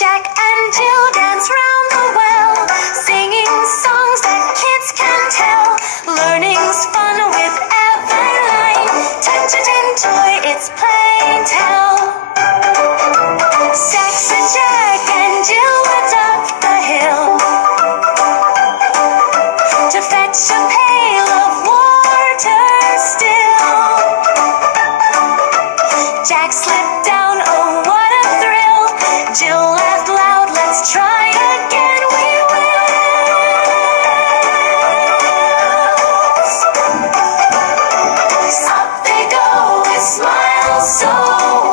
Jack and Jill dance round the well, singing songs that kids can tell. Learning's fun with Everline. Tototum toy, it's play and tell. Saxa, Jack and Jill went up the hill to fetch a pail of water still. Jack slipped down, oh what a thrill. Jill laughed loud, let's try again, we will. Up they go with smiles so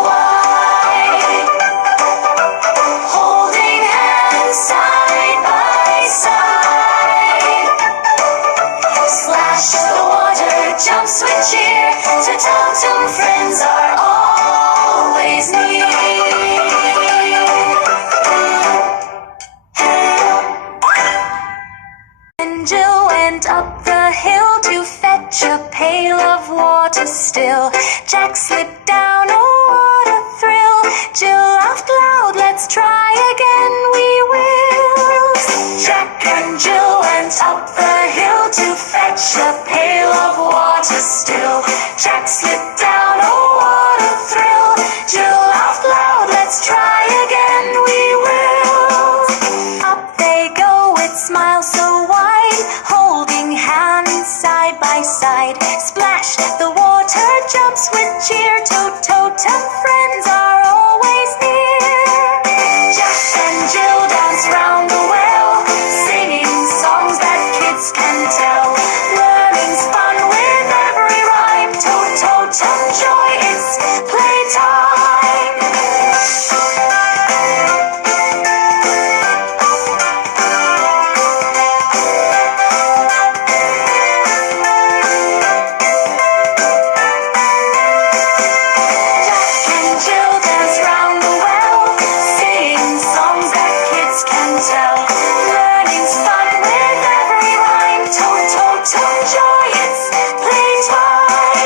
wide, holding hands side by side. Splash the water, jumps with cheer. Tototum friends are always near. And Jill went up the hill to fetch a pail of water still. Jack slipped down, oh what a thrill. Jill laughed loud, let's try again, we will. Jack and Jill went up the hill to fetch a pail of water still. Jack slipped